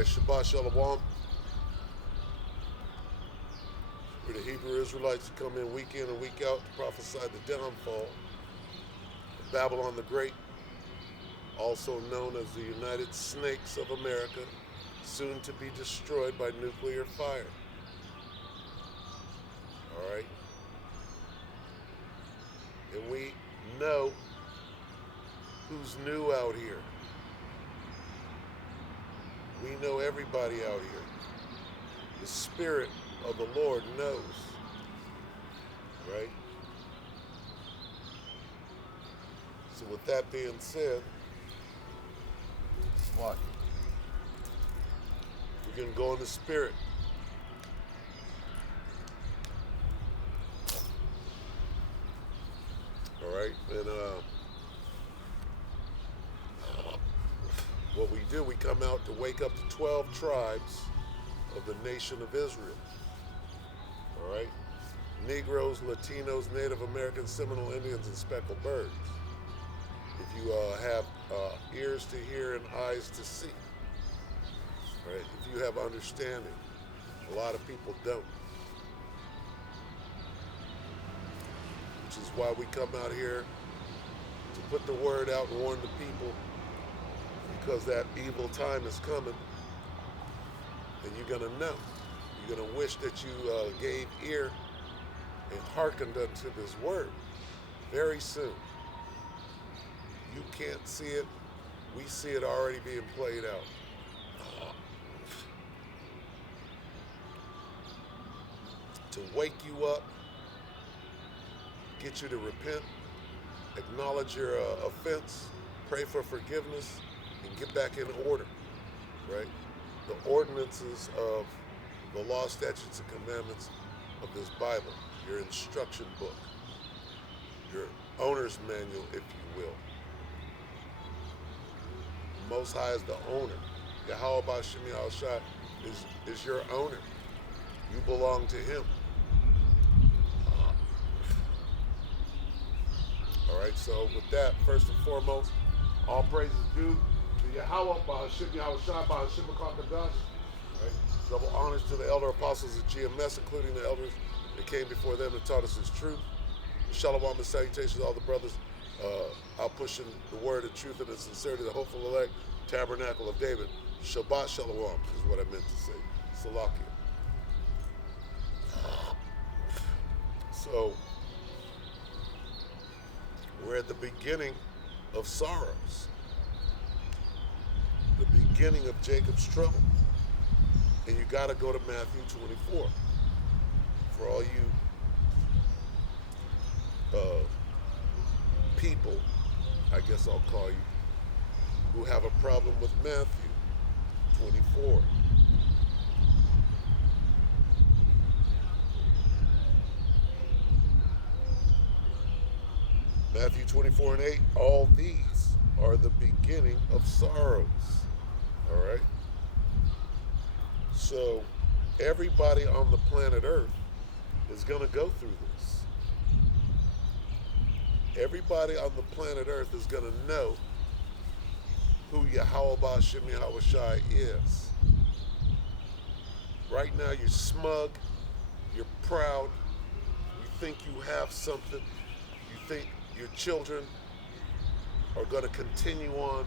right, Shabbat Shalom. We're the Hebrew Israelites who come in week and week out to prophesy the downfall of Babylon the Great, also known as the United Snakes of America, soon to be destroyed by nuclear fire. All right? And we know who's new out here. We know everybody out here. The Spirit of the Lord knows, right? So with that being said, what? We're going to go in the Spirit. All right? And what we do, we come out to wake up the 12 tribes of the nation of Israel. All right? Negroes, Latinos, Native Americans, Seminole Indians, and speckled birds. If you have ears to hear and eyes to see, right? If you have understanding, a lot of people don't. Which is why we come out here to put the word out and warn the people, because that evil time is coming, and you're going to know. You're going to wish that you gave ear and hearkened unto this word very soon. You can't see it. We see it already being played out. To wake you up, get you to repent, acknowledge your offense, pray for forgiveness, and get back in order, right? The ordinances of the law, statutes, and commandments of this Bible, your instruction book, your owner's manual, if you will. The Most High is the owner. Yahweh Ba'Shem Yahushua is your owner. You belong to him. All right, so with that, first and foremost, all praises due to Yahweh Ba'Shem Yahushua Ba'Shem HaKadosh. Right? Double honors to the elder apostles of GMS, including the elders that came before them and taught us his truth. Shalom and salutations to all the brothers out pushing the word of truth and the sincerity, the hopeful elect, tabernacle of David. Shabbat Shalom is what I meant to say. Salakia. So, we're at the beginning of sorrows, the beginning of Jacob's trouble. And you got to go to Matthew 24 for all you people, I guess I'll call you, who have a problem with Matthew 24. Matthew 24 and 8, all these are the beginning of sorrows. All right? So everybody on the planet Earth is going to go through this. Everybody on the planet Earth is going to know who Yahweh Ba'Shem Yahushai is. Right now you're smug, you're proud, you think you have something, you think your children are going to continue on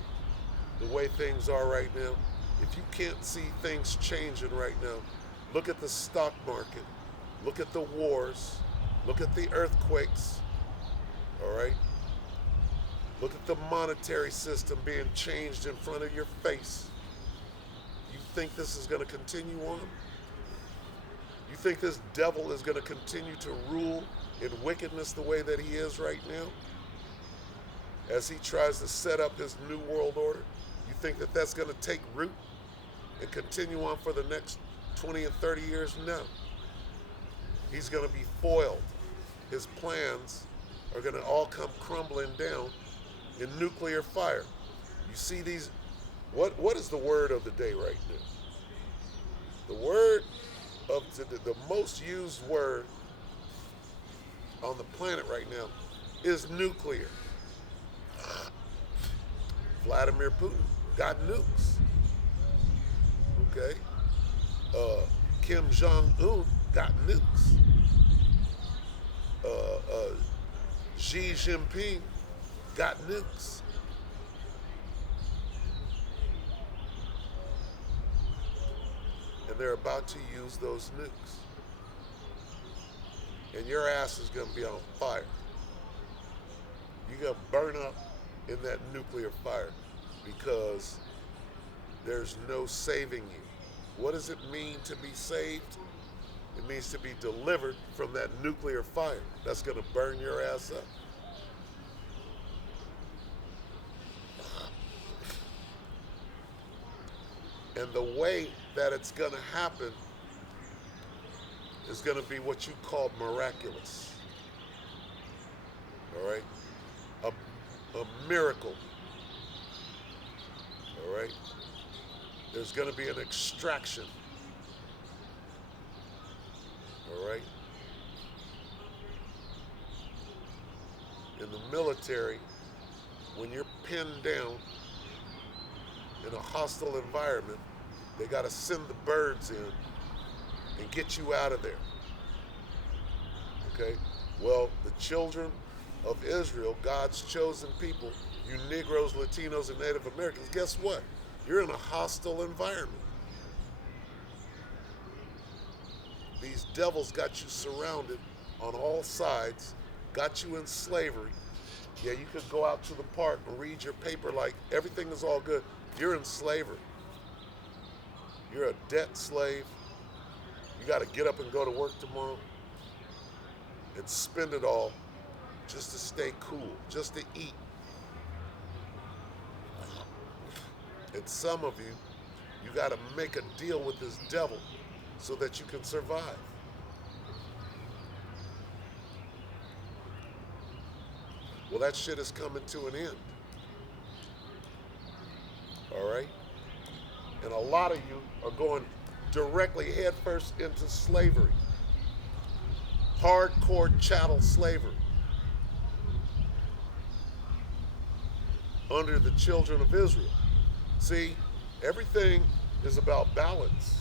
the way things are right now. If you can't see things changing right now, look at the stock market, look at the wars, look at the earthquakes, all right? Look at the monetary system being changed in front of your face. You think this is going to continue on? You think this devil is going to continue to rule in wickedness the way that he is right now? As he tries to set up his new world order? You think that that's going to take root and continue on for the next 20 and 30 years? No. He's going to be foiled. His plans are going to all come crumbling down in nuclear fire. You see these, what is the word of the day right now? The word of the most used word on the planet right now is nuclear. Vladimir Putin got nukes. Okay? Kim Jong-un got nukes. Uh, Xi Jinping got nukes. And they're about to use those nukes. And your ass is going to be on fire. You're going to burn up in that nuclear fire because there's no saving you. What does it mean to be saved? It means to be delivered from that nuclear fire that's going to burn your ass up. And the way that it's going to happen is going to be what you call miraculous. All right? A miracle. All right? There's going to be an extraction. All right? In the military, when you're pinned down in a hostile environment, they got to send the birds in and get you out of there. Okay? Well, the children of Israel, God's chosen people, you Negroes, Latinos, and Native Americans, guess what? You're in a hostile environment. These devils got you surrounded on all sides, got you in slavery. Yeah, you could go out to the park and read your paper like everything is all good. You're in slavery. You're a debt slave. You got to get up and go to work tomorrow and spend it all just to stay cool, just to eat. And some of you, you got to make a deal with this devil so that you can survive. Well, that shit is coming to an end. All right? And a lot of you are going directly headfirst into slavery. Hardcore chattel slavery. Under the children of Israel. See, everything is about balance.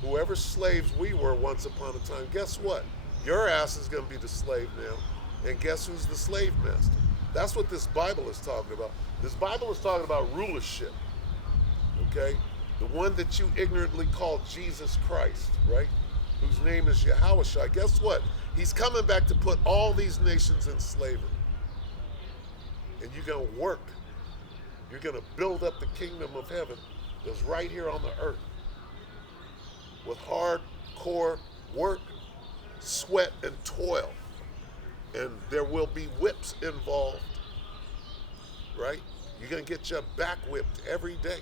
Whoever slaves we were once upon a time, guess what? Your ass is going to be the slave now. And guess who's the slave master? That's what this Bible is talking about. This Bible is talking about rulership. Okay? The one that you ignorantly call Jesus Christ, right? Whose name is Yahushua. Guess what? He's coming back to put all these nations in slavery. And you're going to work. You're going to build up the kingdom of heaven that's right here on the earth. With hardcore work, sweat, and toil. And there will be whips involved, right? You're going to get your back whipped every day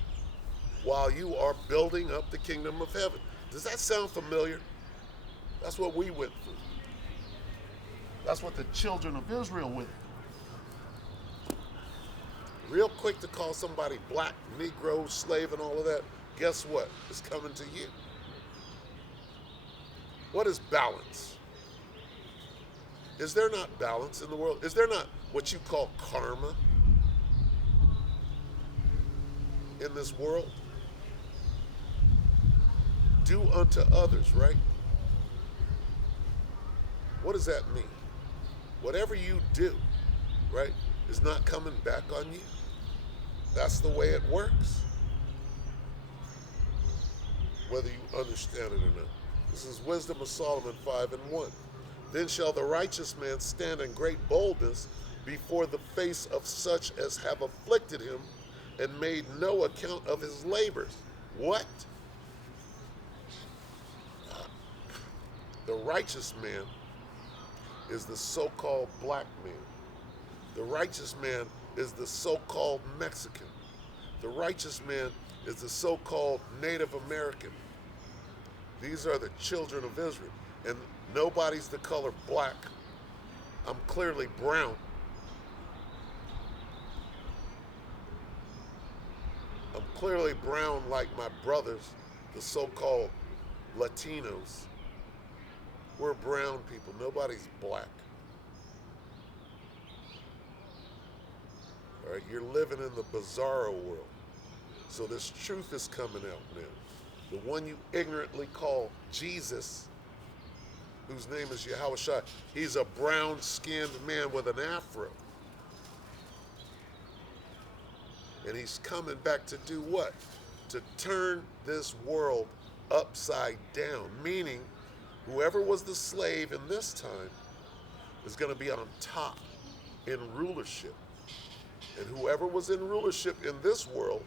while you are building up the kingdom of heaven. Does that sound familiar? That's what we went through. That's what the children of Israel went through. Real quick to call somebody black, Negro, slave, and all of that. Guess what? It's coming to you. What is balance? Is there not balance in the world? Is there not what you call karma in this world? Do unto others, right? What does that mean? Whatever you do, right, is not coming back on you. That's the way it works. Whether you understand it or not. This is Wisdom of Solomon 5:1. Then shall the righteous man stand in great boldness before the face of such as have afflicted him and made no account of his labors. What? The righteous man is the so-called black man. The righteous man is the so-called Mexican. The righteous man is the so-called Native American. These are the children of Israel. And nobody's the color black. I'm clearly brown. I'm clearly brown like my brothers, the so-called Latinos. We're brown people. Nobody's black. All right, you're living in the bizarro world. So this truth is coming out now. The one you ignorantly call Jesus, whose name is Yahushua, he's a brown-skinned man with an afro. And he's coming back to do what? To turn this world upside down, meaning whoever was the slave in this time is going to be on top in rulership. And whoever was in rulership in this world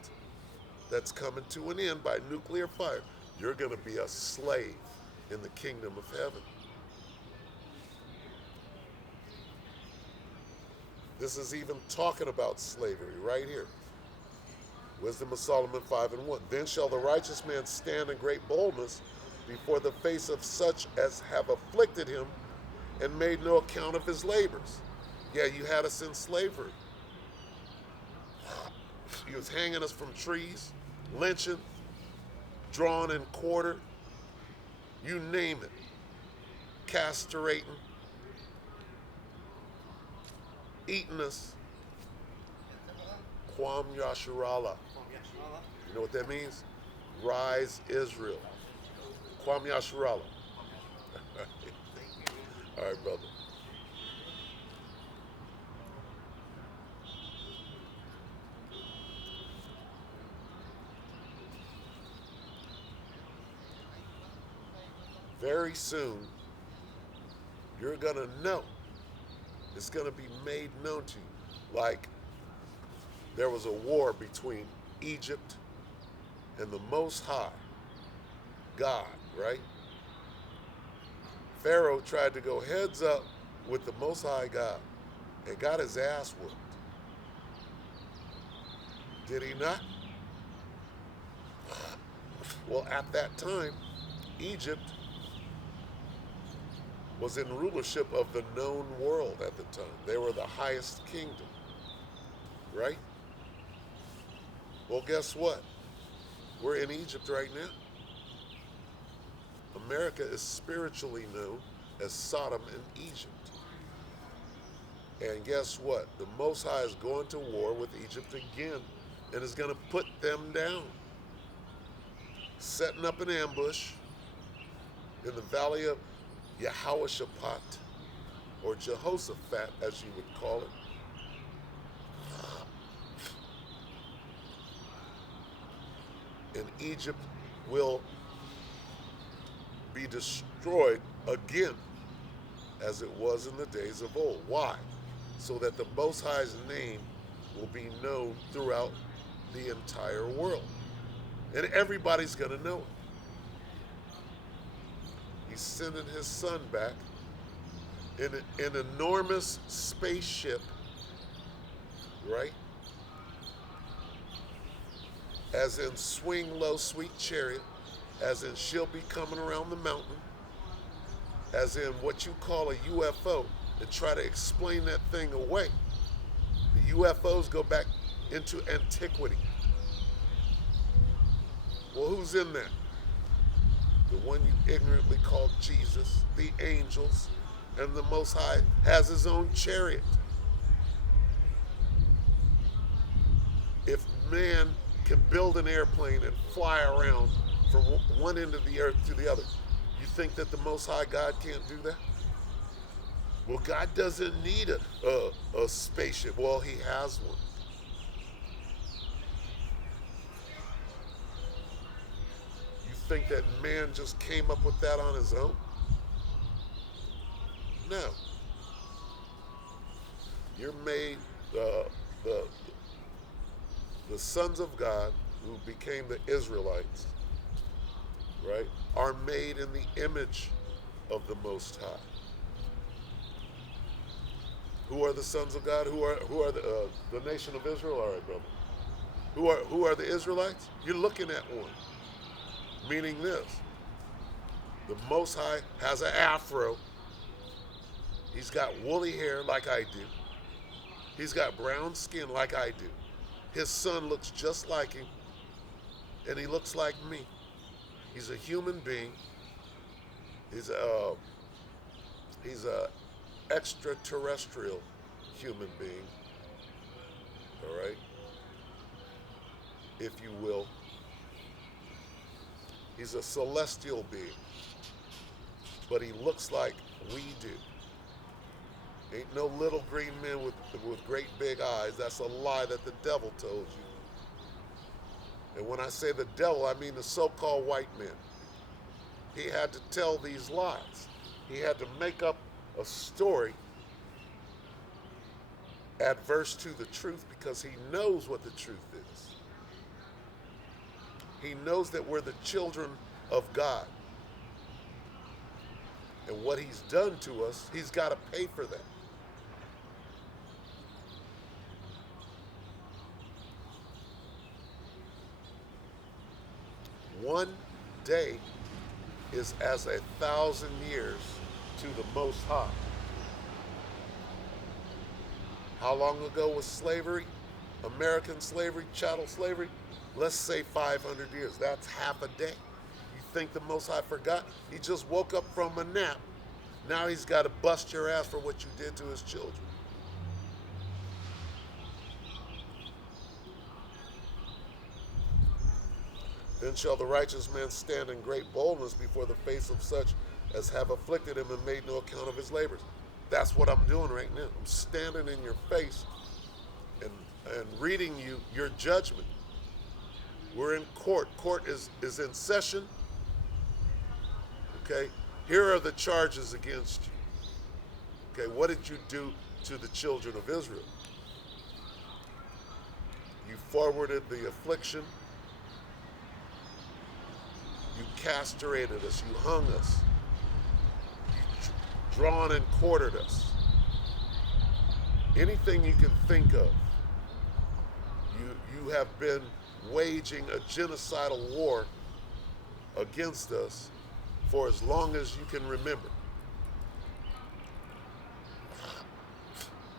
that's coming to an end by nuclear fire, you're going to be a slave in the kingdom of heaven. This is even talking about slavery right here. Wisdom of Solomon 5:1. Then shall the righteous man stand in great boldness before the face of such as have afflicted him and made no account of his labors. Yeah, you had us in slavery. You was hanging us from trees, lynching, drawn and quartered, you name it, castrating, eating us. Kwam Yasharala. You know what that means? Rise, Israel. Kwam Yasharala. All right, brother. Very soon, you're going to know. It's going to be made known to you. Like there was a war between Egypt and the Most High, God, right? Pharaoh tried to go heads up with the Most High God and got his ass whooped. Did he not? Well, at that time, Egypt was in rulership of the known world at the time. They were the highest kingdom, right? Well, guess what? We're in Egypt right now. America is spiritually known as Sodom and Egypt. And guess what? The Most High is going to war with Egypt again and is going to put them down. Setting up an ambush in the valley of Yehoshaphat, or Jehoshaphat as you would call it. And Egypt will be destroyed again as it was in the days of old. Why? So that the Most High's name will be known throughout the entire world. And everybody's going to know it. He's sending his son back in an enormous spaceship, right? As in swing low, sweet chariot, as in she'll be coming around the mountain, as in what you call a UFO, and try to explain that thing away. The UFOs go back into antiquity. Well, who's in there? The one you ignorantly call Jesus, the angels, and the Most High has his own chariot. If man can build an airplane and fly around from one end of the earth to the other, you think that the Most High God can't do that? Well, God doesn't need a spaceship. Well, he has one. You think that man just came up with that on his own? No. You're made, the sons of God who became the Israelites, right, are made in the image of the Most High. Who are the sons of God? Who are the nation of Israel? All right, brother. Who are the Israelites? You're looking at one. Meaning this: the Most High has an afro. He's got woolly hair like I do. He's got brown skin like I do. His son looks just like him, and he looks like me. He's a human being. He's a extraterrestrial human being. All right. if you will. He's a celestial being, but he looks like we do. Ain't no little green men with great big eyes. That's a lie that the devil told you. And when I say the devil, I mean the so-called white men. He had to tell these lies. He had to make up a story adverse to the truth because he knows what the truth is. He knows that we're the children of God. And what he's done to us, he's got to pay for that. One day is as 1,000 years to the Most High. How long ago was slavery? American slavery, chattel slavery? Let's say 500 years. That's half a day. You think the Most High forgot? He just woke up from a nap. Now he's got to bust your ass for what you did to his children. Then shall the righteous man stand in great boldness before the face of such as have afflicted him and made no account of his labors. That's what I'm doing right now. I'm standing in your face and reading you your judgment. We're in court. Court is in session. Okay? Here are the charges against you. Okay, what did you do to the children of Israel? You forwarded the affliction. You castrated us. You hung us. You drawn and quartered us. Anything you can think of. You have been waging a genocidal war against us for as long as you can remember.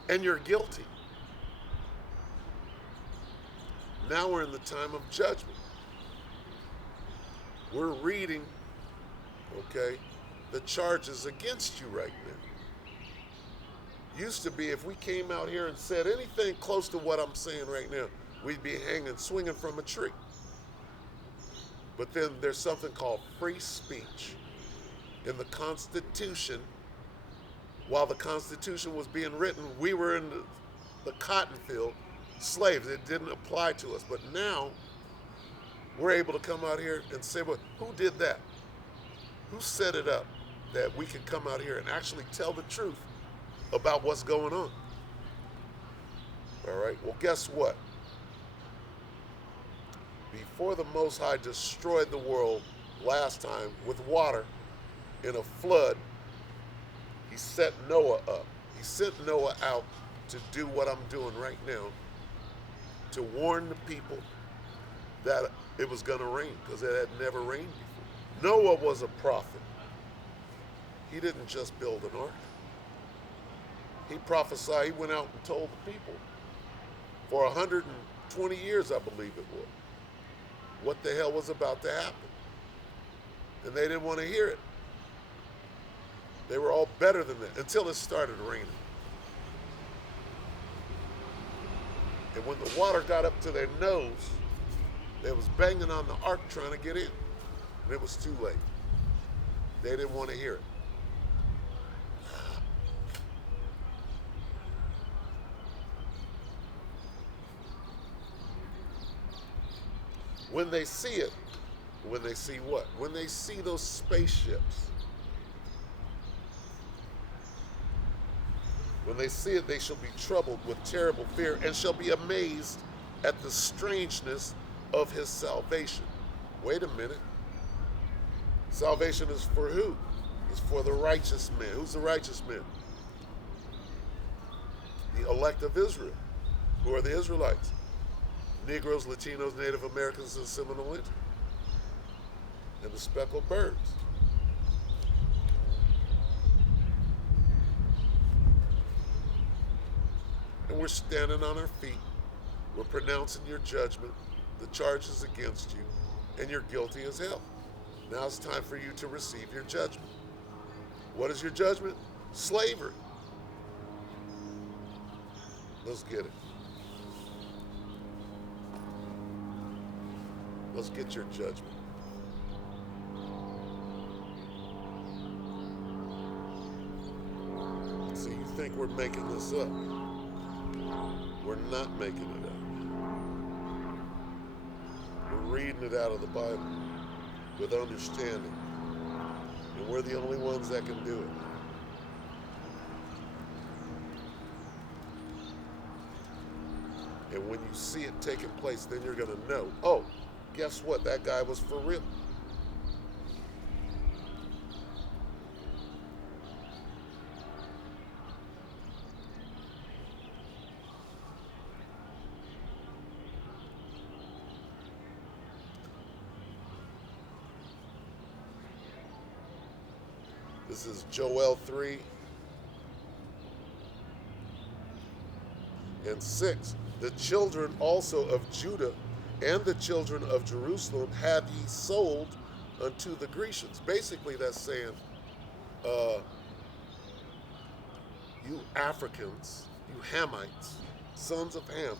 And you're guilty. Now we're in the time of judgment. We're reading, okay, the charges against you right now. Used to be if we came out here and said anything close to what I'm saying right now, we'd be hanging, swinging from a tree. But then there's something called free speech. In the Constitution, while the Constitution was being written, we were in the cotton field, slaves. It didn't apply to us. But now, we're able to come out here and say, well, who did that? Who set it up that we can come out here and actually tell the truth about what's going on? All right, well, guess what? Before the Most High destroyed the world last time with water in a flood, he set Noah up. He sent Noah out to do what I'm doing right now, to warn the people that it was going to rain, because it had never rained before. Noah was a prophet. He didn't just build an ark. He prophesied. He went out and told the people for 120 years, I believe it was, what the hell was about to happen. And they didn't want to hear it. They were all better than that until it started raining. And when the water got up to their nose, they was banging on the ark trying to get in. And it was too late. They didn't want to hear it. When they see it, when they see what? When they see those spaceships. When they see it, they shall be troubled with terrible fear and shall be amazed at the strangeness of his salvation. Wait a minute. Salvation is for who? It's for the righteous man. Who's the righteous man? The elect of Israel. Who are the Israelites? Negroes, Latinos, Native Americans, and Seminole Indians. And the speckled birds. And we're standing on our feet. We're pronouncing your judgment, the charges against you, and you're guilty as hell. Now it's time for you to receive your judgment. What is your judgment? Slavery. Let's get it. Let's get your judgment. See, you think we're making this up. We're not making it up. We're reading it out of the Bible with understanding. And we're the only ones that can do it. And when you see it taking place, then you're going to know, oh, guess what? That guy was for real. This is Joel 3 and 6. The children also of Judah and the children of Jerusalem have ye sold unto the Grecians. Basically, that's saying, you Africans, you Hamites, sons of Ham,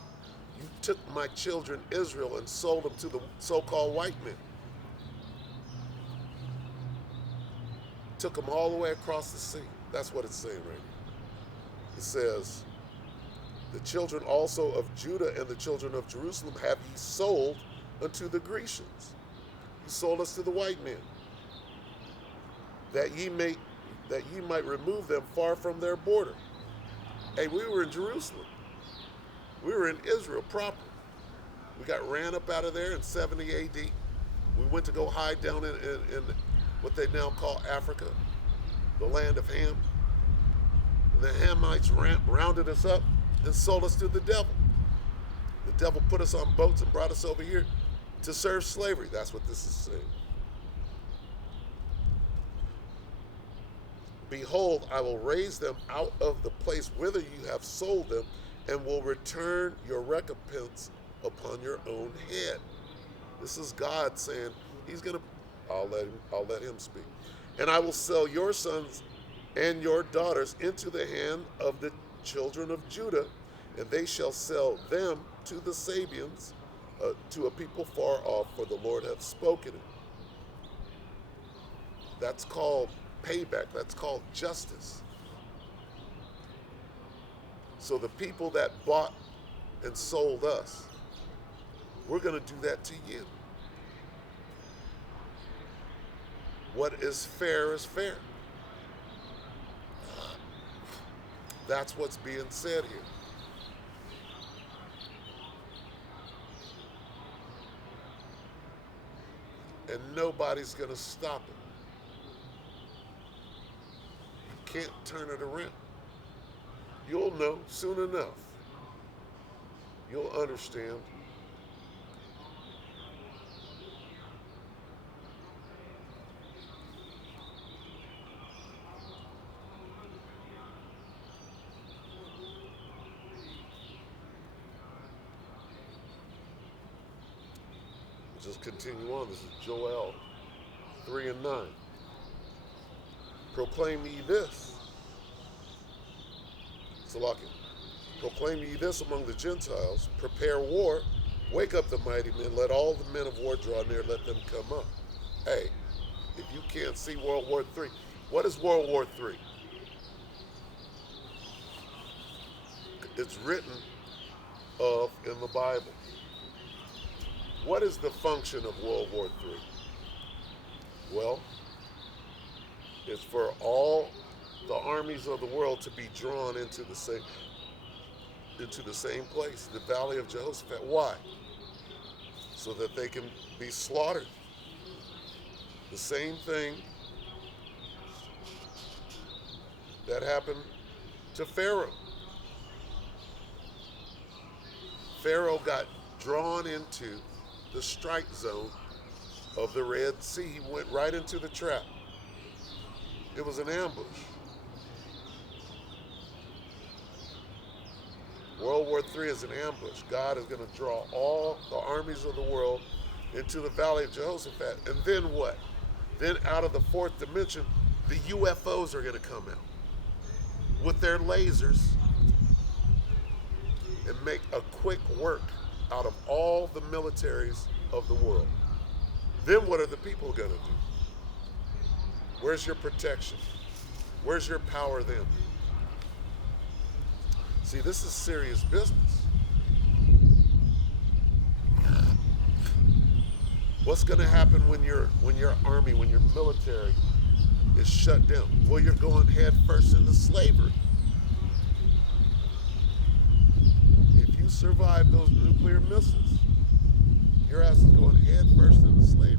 you took my children Israel and sold them to the so-called white men. Took them all the way across the sea. That's what it's saying right here. It says, the children also of Judah and the children of Jerusalem have ye sold unto the Grecians. You sold us to the white men, that ye might remove them far from their border. Hey, we were in Jerusalem. We were in Israel proper. We got ran up out of there in 70 AD. We went to go hide down in what they now call Africa, the land of Ham. And the Hamites rounded us up and sold us to the devil. The devil put us on boats and brought us over here to serve slavery. That's what this is saying. Behold, I will raise them out of the place whither you have sold them, and will return your recompense upon your own head. This is God saying, he's gonna, I'll let him speak. And I will sell your sons and your daughters into the hand of the children of Judah, and they shall sell them to the Sabians, to a people far off, for the Lord hath spoken it. That's called payback. That's called justice. So the people that bought and sold us, we're going to do that to you. What is fair is fair. That's what's being said here. And nobody's going to stop it. You can't turn it around. You'll know soon enough. You'll understand. Just continue on. This is Joel 3 and 9. Proclaim ye this. Salakia. Proclaim ye this among the Gentiles. Prepare war. Wake up the mighty men. Let all the men of war draw near. Let them come up. Hey, if you can't see World War III, what is World War III? It's written of in the Bible. What is the function of World War III? Well, it's for all the armies of the world to be drawn into the same place, the Valley of Jehoshaphat. Why? So that they can be slaughtered. The same thing that happened to Pharaoh. Pharaoh got drawn into the strike zone of the Red Sea. He went right into the trap. It was an ambush. World War III is an ambush. God is going to draw all the armies of the world into the Valley of Jehoshaphat. And then what? Then out of the fourth dimension, the UFOs are going to come out with their lasers and make a quick work out of all the militaries of the world. Then what are the people going to do? Where's your protection? Where's your power then? See, this is serious business. What's going to happen when your army, when your military is shut down? Well, you're going head first into slavery. If you survive those nuclear missiles, your ass is going head first into slavery.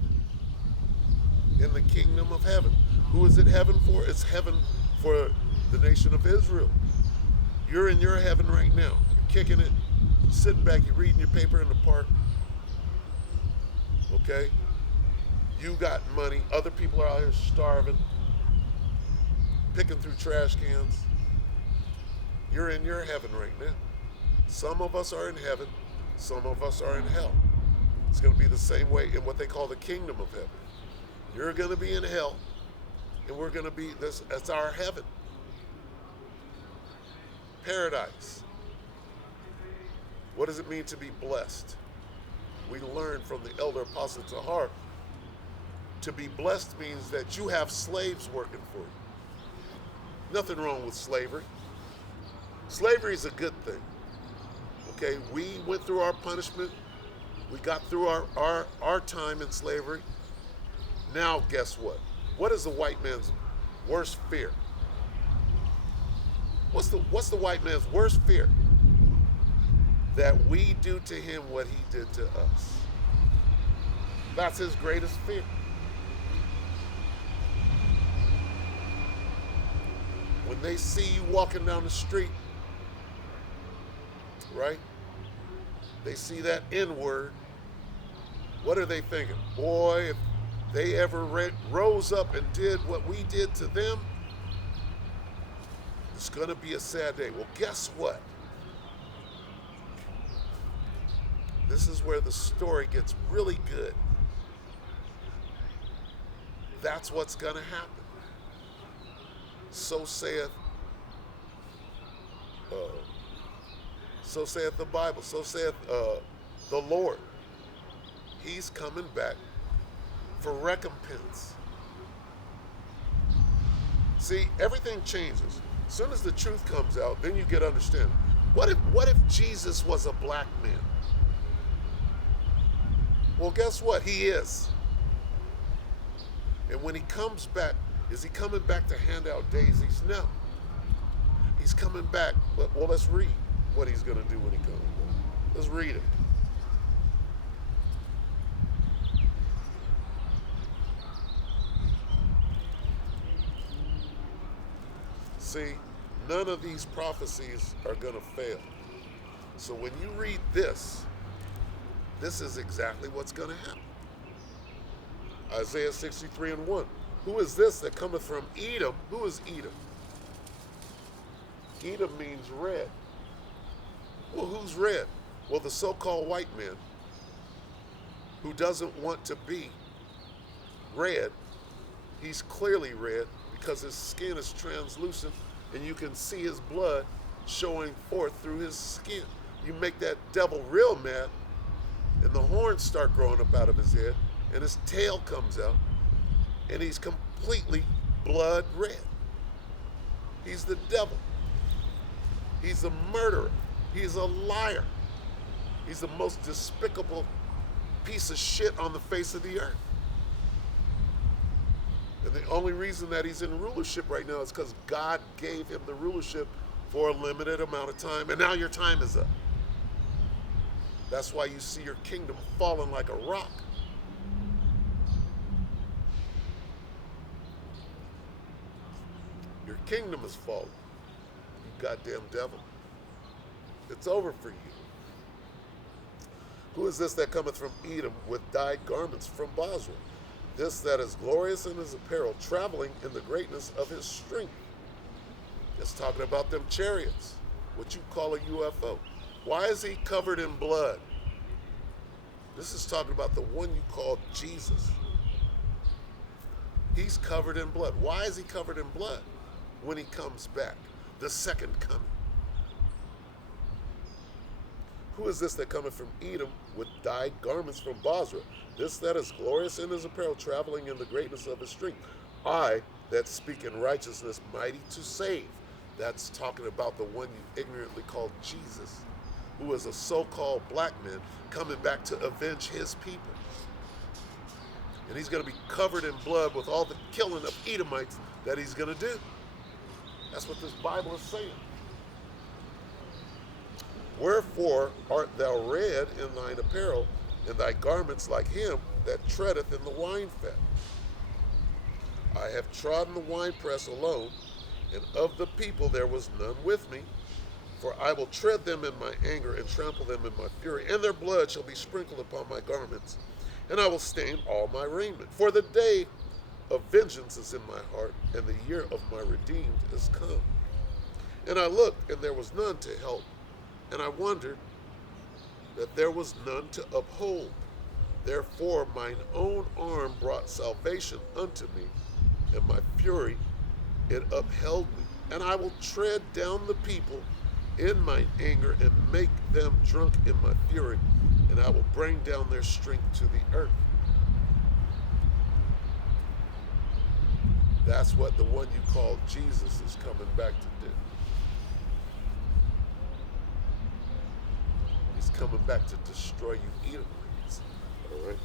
In the kingdom of heaven. Who is it heaven for? It's heaven for the nation of Israel. You're in your heaven right now. You're kicking it, sitting back, you're reading your paper in the park. Okay? You got money. Other people are out here starving, picking through trash cans. You're in your heaven right now. Some of us are in heaven. Some of us are in hell. It's going to be the same way in what they call the kingdom of heaven. You're going to be in hell, and we're going to be, that's our heaven. Paradise. What does it mean to be blessed? We learned from the elder apostle Tahar, to be blessed means that you have slaves working for you. Nothing wrong with slavery. Slavery is a good thing. Okay, we went through our punishment. We got through our time in slavery. Now, guess what? What is the white man's worst fear? What's the white man's worst fear? That we do to him what he did to us. That's his greatest fear. When they see you walking down the street, right? They see that N-word. What are they thinking? Boy, if they ever rose up and did what we did to them, it's going to be a sad day. Well, guess what? This is where the story gets really good. That's what's going to happen. So saith the Bible. So saith the Lord. He's coming back for recompense. See, everything changes. As soon as the truth comes out, then you get understanding. What if Jesus was a black man? Well, guess what? He is. And when he comes back, is he coming back to hand out daisies? No. He's coming back. Well, let's read what he's going to do when he comes back. Let's read it. See, none of these prophecies are going to fail. So when you read this is exactly what's going to happen. Isaiah 63:1. Who is this that cometh from Edom? Who is Edom? Edom means red. Well, who's red? Well, the so-called white man who doesn't want to be red. He's clearly red because his skin is translucent and you can see his blood showing forth through his skin. You make that devil real mad and the horns start growing up out of his head and his tail comes out and he's completely blood red. He's the devil. He's a murderer. He's a liar. He's the most despicable piece of shit on the face of the earth. And the only reason that he's in rulership right now is because God gave him the rulership for a limited amount of time, and now your time is up. That's why you see your kingdom falling like a rock. Your kingdom is falling. You goddamn devil. It's over for you. Who is this that cometh from Edom with dyed garments from Basra? This that is glorious in his apparel, traveling in the greatness of his strength. It's talking about them chariots, what you call a UFO. Why is he covered in blood? This is talking about the one you call Jesus. He's covered in blood. Why is he covered in blood? When he comes back, the second coming. Who is this that cometh from Edom with dyed garments from Bozrah? This that is glorious in his apparel, traveling in the greatness of his strength. I that speak in righteousness, mighty to save. That's talking about the one you ignorantly called Jesus, who is a so-called black man coming back to avenge his people. And he's going to be covered in blood with all the killing of Edomites that he's going to do. That's what this Bible is saying. Wherefore art thou red in thine apparel, and thy garments like him that treadeth in the winefat? I have trodden the winepress alone, and of the people there was none with me. For I will tread them in my anger, and trample them in my fury, and their blood shall be sprinkled upon my garments, and I will stain all my raiment. For the day of vengeance is in my heart, and the year of my redeemed is come. And I looked, and there was none to help, and I wondered that there was none to uphold. Therefore mine own arm brought salvation unto me, and my fury it upheld me. And I will tread down the people in mine anger, and make them drunk in my fury, and I will bring down their strength to the earth. That's what the one you call Jesus is coming back to do. He's coming back to destroy you Edomites. All right?